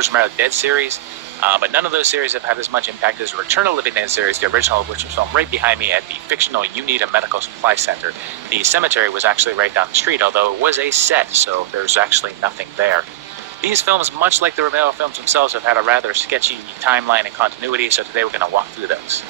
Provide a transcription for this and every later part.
George Romero Dead series, but none of those series have had as much impact as the Return of the Living Dead series, the original of which was filmed right behind me at the fictional Unita Medical Supply Center. The cemetery was actually right down the street, although it was a set, so there's actually nothing there. These films, much like the Romero films themselves, have had a rather sketchy timeline and continuity, so today we're going to walk through those.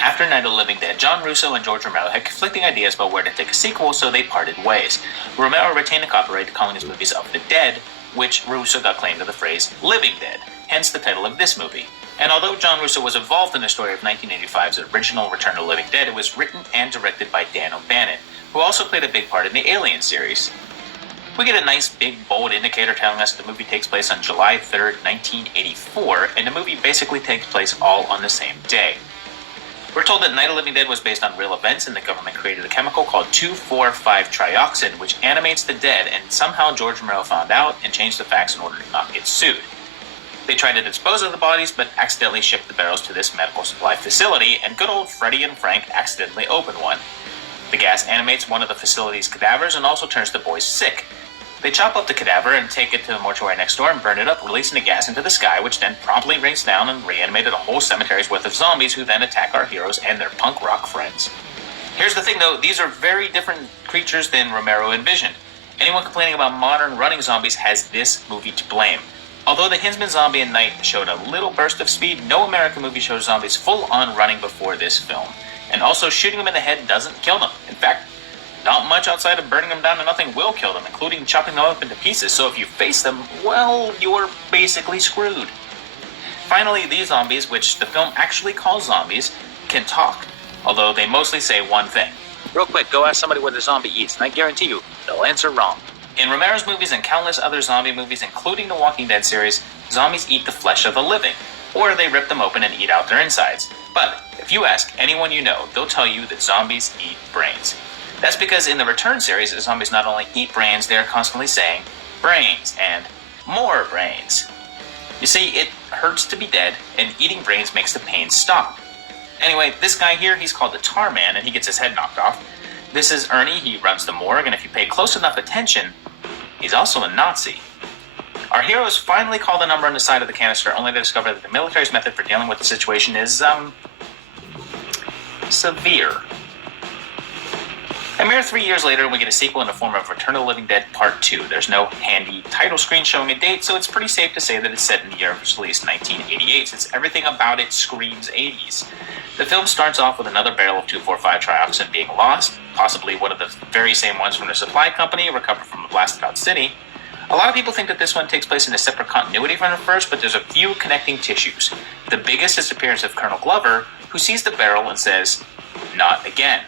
After Night of the Living Dead, John Russo and George Romero had conflicting ideas about where to take a sequel, so they parted ways. Romero retained the copyright to calling his movies Of the Dead, which Russo got claim to the phrase Living Dead, hence the title of this movie. And although John Russo was involved in the story of 1985's original Return of the Living Dead, it was written and directed by Dan O'Bannon, who also played a big part in the Alien series. We get a nice, big, bold indicator telling us the movie takes place on July 3rd, 1984, and the movie basically takes place all on the same day. We're told that Night of the Living Dead was based on real events, and the government created a chemical called 2,4,5-trioxin, which animates the dead, and somehow George Romero found out and changed the facts in order to not get sued. They tried to dispose of the bodies, but accidentally shipped the barrels to this medical supply facility, and good old Freddie and Frank accidentally opened one. The gas animates one of the facility's cadavers and also turns the boys sick. They chop up the cadaver and take it to the mortuary next door and burn it up, releasing the gas into the sky, which then promptly rains down and reanimated a whole cemetery's worth of zombies who then attack our heroes and their punk rock friends. Here's the thing though, these are very different creatures than Romero envisioned. Anyone complaining about modern running zombies has this movie to blame. Although the Hinsman zombie in Night showed a little burst of speed, no American movie shows zombies full-on running before this film. And also, shooting them in the head doesn't kill them. In fact, not much outside of burning them down and nothing will kill them, including chopping them up into pieces, so if you face them, well, you're basically screwed. Finally, these zombies, which the film actually calls zombies, can talk, although they mostly say one thing. Real quick, go ask somebody what a zombie eats, and I guarantee you, they'll answer wrong. In Romero's movies and countless other zombie movies, including the Walking Dead series, zombies eat the flesh of the living, or they rip them open and eat out their insides. But if you ask anyone you know, they'll tell you that zombies eat brains. That's because in the Return series, the zombies not only eat brains, they're constantly saying, brains, and more brains. You see, it hurts to be dead, and eating brains makes the pain stop. Anyway, this guy here, he's called the Tar Man, and he gets his head knocked off. This is Ernie, he runs the morgue, and if you pay close enough attention, he's also a Nazi. Our heroes finally call the number on the side of the canister, only to discover that the military's method for dealing with the situation is, severe. A mere 3 years later, we get a sequel in the form of Return of the Living Dead Part 2. There's no handy title screen showing a date, so it's pretty safe to say that it's set in the year of its release, 1988, since everything about it screams 80s. The film starts off with another barrel of 2,4,5-trioxin being lost, possibly one of the very same ones from the supply company recovered from a blasted out city. A lot of people think that this one takes place in a separate continuity from the first, but there's a few connecting tissues. The biggest is the appearance of Colonel Glover, who sees the barrel and says, "Not again."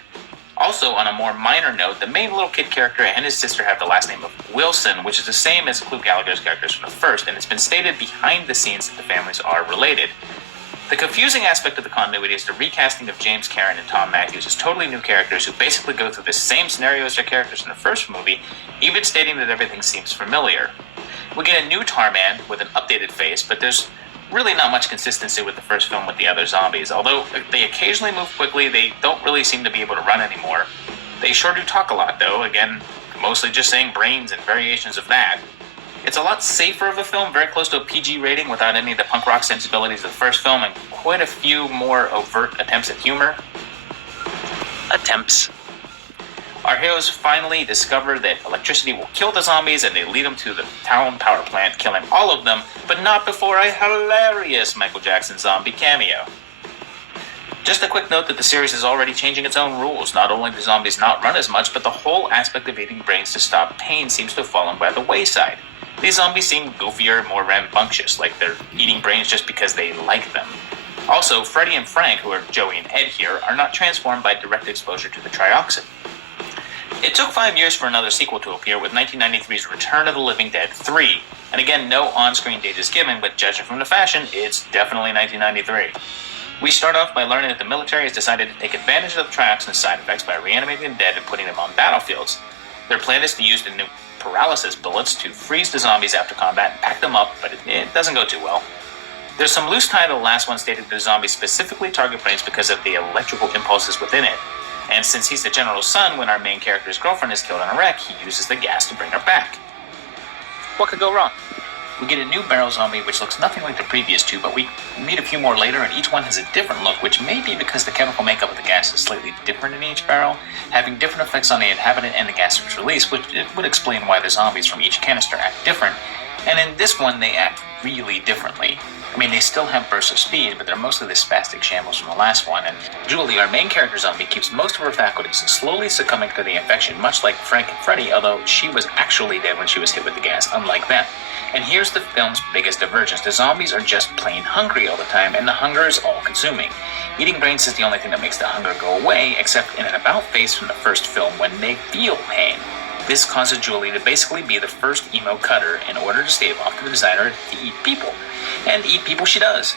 Also, on a more minor note, the main little kid character and his sister have the last name of Wilson, which is the same as Clue Gallagher's characters from the first, and it's been stated behind the scenes that the families are related. The confusing aspect of the continuity is the recasting of James Karen and Tom Matthews as totally new characters who basically go through the same scenario as their characters in the first movie, even stating that everything seems familiar. We get a new Tarman with an updated face, but there's really not much consistency with the first film with the other zombies. Although they occasionally move quickly, they don't really seem to be able to run anymore. They sure do talk a lot though, again, mostly just saying brains and variations of that. It's a lot safer of a film, very close to a PG rating without any of the punk rock sensibilities of the first film, and quite a few more overt attempts at humor. Attempts. Our heroes finally discover that electricity will kill the zombies, and they lead them to the town power plant, killing all of them, but not before a hilarious Michael Jackson zombie cameo. Just a quick note that the series is already changing its own rules. Not only do zombies not run as much, but the whole aspect of eating brains to stop pain seems to have fallen by the wayside. These zombies seem goofier, more rambunctious, like they're eating brains just because they like them. Also, Freddie and Frank, who are Joey and Ed here, are not transformed by direct exposure to the trioxin. It took 5 years for another sequel to appear, with 1993's Return of the Living Dead 3. And again, no on-screen date is given, but judging from the fashion, it's definitely 1993. We start off by learning that the military has decided to take advantage of the trioxin side effects by reanimating the dead and putting them on battlefields. Their plan is to use the new paralysis bullets to freeze the zombies after combat and pack them up, but it doesn't go too well. There's some loose tie to the last one stating that the zombies specifically target brains because of the electrical impulses within it. And since he's the general's son, when our main character's girlfriend is killed in a wreck, he uses the gas to bring her back. What could go wrong? We get a new barrel zombie which looks nothing like the previous two, but we meet a few more later and each one has a different look, which may be because the chemical makeup of the gas is slightly different in each barrel, having different effects on the inhabitant and the gas it's released, which it would explain why the zombies from each canister act different. And in this one, they act really differently. I mean, they still have bursts of speed, but they're mostly the spastic shambles from the last one, and Julie, our main character zombie, keeps most of her faculties, slowly succumbing to the infection, much like Frank and Freddy, although she was actually dead when she was hit with the gas, unlike them. And here's the film's biggest divergence. The zombies are just plain hungry all the time, and the hunger is all-consuming. Eating brains is the only thing that makes the hunger go away, except in an about-face from the first film when they feel pain. This causes Julie to basically be the first emo cutter in order to stave off the desire to eat people. And eat people she does.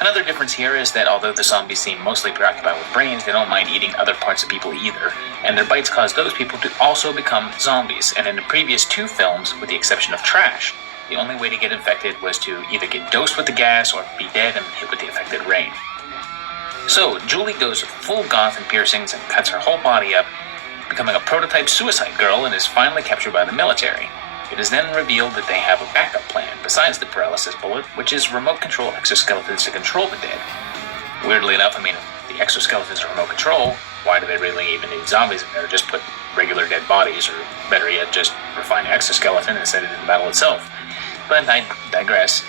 Another difference here is that although the zombies seem mostly preoccupied with brains, they don't mind eating other parts of people either, and their bites cause those people to also become zombies. And in the previous two films, with the exception of Trash, the only way to get infected was to either get dosed with the gas or be dead and hit with the affected rain. So, Julie goes full goth and piercings and cuts her whole body up, becoming a prototype suicide girl, and is finally captured by the military. It is then revealed that they have a backup plan, besides the paralysis bullet, which is remote control exoskeletons to control the dead. Weirdly enough, I mean, if the exoskeletons are remote control, why do they really even need zombies in there? Just put regular dead bodies, or better yet, just refine an exoskeleton and set it in the battle itself. But I digress.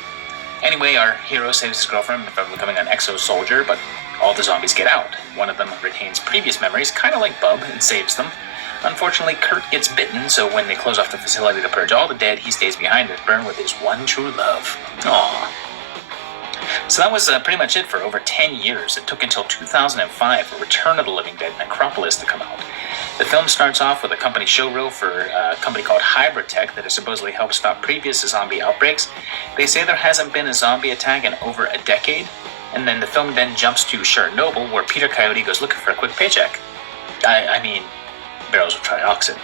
Anyway, our hero saves his girlfriend from becoming an exo-soldier, but all the zombies get out. One of them retains previous memories, kind of like Bub, and saves them. Unfortunately, Kurt gets bitten, so when they close off the facility to purge all the dead, he stays behind to burn with his one true love. Aww. So that was pretty much it for over 10 years. It took until 2005 for Return of the Living Dead Necropolis to come out. The film starts off with a company showreel for a company called Hybridtech that has supposedly helped stop previous zombie outbreaks. They say there hasn't been a zombie attack in over a decade, and then the film then jumps to Chernobyl, where Peter Coyote goes looking for a quick paycheck. I mean, barrels of trioxin.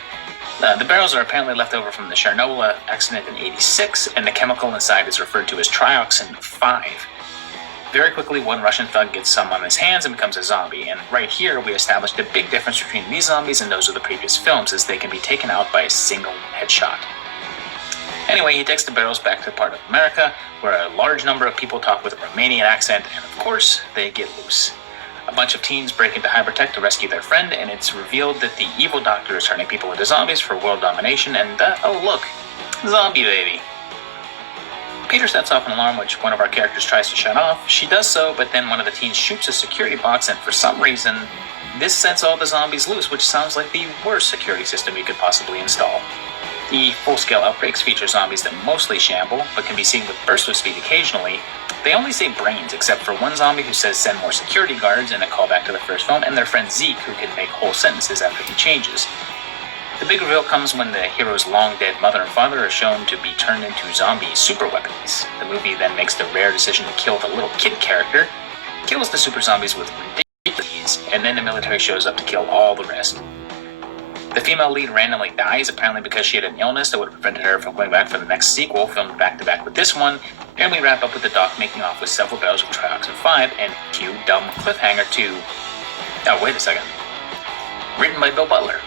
The barrels are apparently left over from the Chernobyl accident in '86, and the chemical inside is referred to as trioxin 5. Very quickly, one Russian thug gets some on his hands and becomes a zombie, and right here we established a big difference between these zombies and those of the previous films, as they can be taken out by a single headshot. Anyway, he takes the barrels back to the part of America, where a large number of people talk with a Romanian accent, and of course, they get loose. A bunch of teens break into Hybridtech to rescue their friend, and it's revealed that the evil doctor is turning people into zombies for world domination, and oh look, zombie baby. Peter sets off an alarm which one of our characters tries to shut off. She does so, but then one of the teens shoots a security box, and for some reason, this sets all the zombies loose, which sounds like the worst security system you could possibly install. The full-scale outbreaks feature zombies that mostly shamble, but can be seen with bursts of speed occasionally. They only say brains, except for one zombie who says send more security guards in a callback to the first film, and their friend Zeke, who can make whole sentences after he changes. The big reveal comes when the hero's long-dead mother and father are shown to be turned into zombie superweapons. The movie then makes the rare decision to kill the little kid character, kills the super zombies with ridiculous ease, and then the military shows up to kill all the rest. The female lead randomly dies, apparently because she had an illness that would have prevented her from going back for the next sequel, filmed back-to-back with this one, and we wrap up with the doc making off with several barrels of Trioxin 5, and cue dumb cliffhanger to... Oh, wait a second. Written by Bill Butler.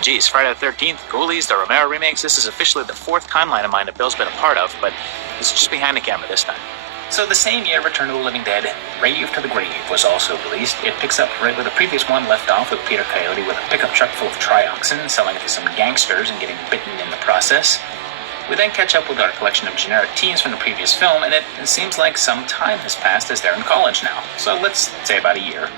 Geez, Friday the 13th, Ghoulies, the Romero remakes. This is officially the fourth timeline of mine that Bill's been a part of, but it's just behind the camera this time. So the same year, Return of the Living Dead, Rave to the Grave was also released. It picks up right where the previous one left off, with Peter Coyote with a pickup truck full of trioxin, selling it to some gangsters and getting bitten in the process. We then catch up with our collection of generic teens from the previous film, and it seems like some time has passed as they're in college now. So let's say about a year.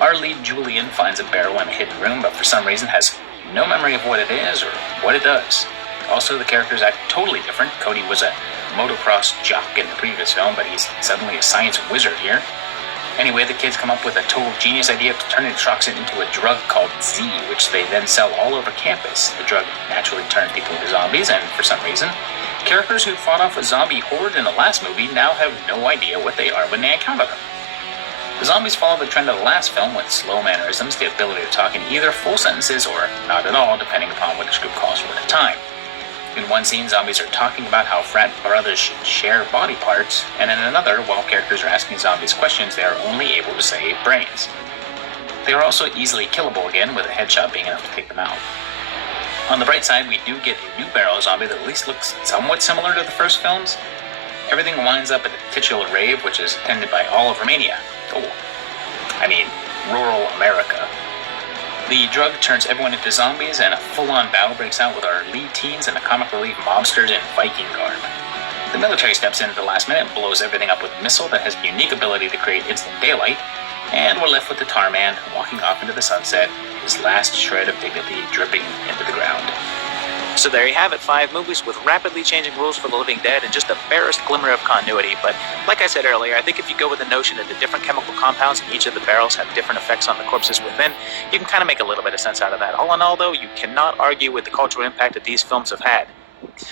Our lead, Julian, finds a barrel in a hidden room, but for some reason has no memory of what it is or what it does. Also, the characters act totally different. Cody was a motocross jock in the previous film, but he's suddenly a science wizard here. Anyway, the kids come up with a total genius idea of turning trioxin into a drug called Z, which they then sell all over campus. The drug naturally turns people into zombies, and for some reason, characters who fought off a zombie horde in the last movie now have no idea what they are when they encounter them. The zombies follow the trend of the last film with slow mannerisms, the ability to talk in either full sentences or not at all, depending upon what the script calls for at the time. In one scene, zombies are talking about how frat brothers should share body parts, and in another, while characters are asking zombies questions, they are only able to say brains. They are also easily killable again, with a headshot being enough to take them out. On the bright side, we do get a new Barrow zombie that at least looks somewhat similar to the first films. Everything winds up at the titular rave, which is attended by all of Romania. Rural America. The drug turns everyone into zombies, and a full-on battle breaks out with our lead teens and the comic relief mobsters in Viking garb. The military steps in at the last minute and blows everything up with a missile that has the unique ability to create instant daylight, and we're left with the tar man walking off into the sunset, his last shred of dignity dripping into the ground. So there you have it, 5 movies with rapidly changing rules for the living dead and just the barest glimmer of continuity. But like I said earlier, I think if you go with the notion that the different chemical compounds in each of the barrels have different effects on the corpses within, you can kind of make a little bit of sense out of that. All in all, though, you cannot argue with the cultural impact that these films have had.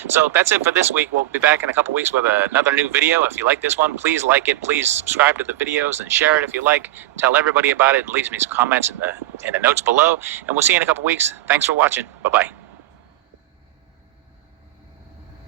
So that's it for this week. We'll be back in a couple weeks with another new video. If you like this one, please like it. Please subscribe to the videos and share it if you like. Tell everybody about it and leave me some comments in the notes below. And we'll see you in a couple weeks. Thanks for watching. Bye-bye.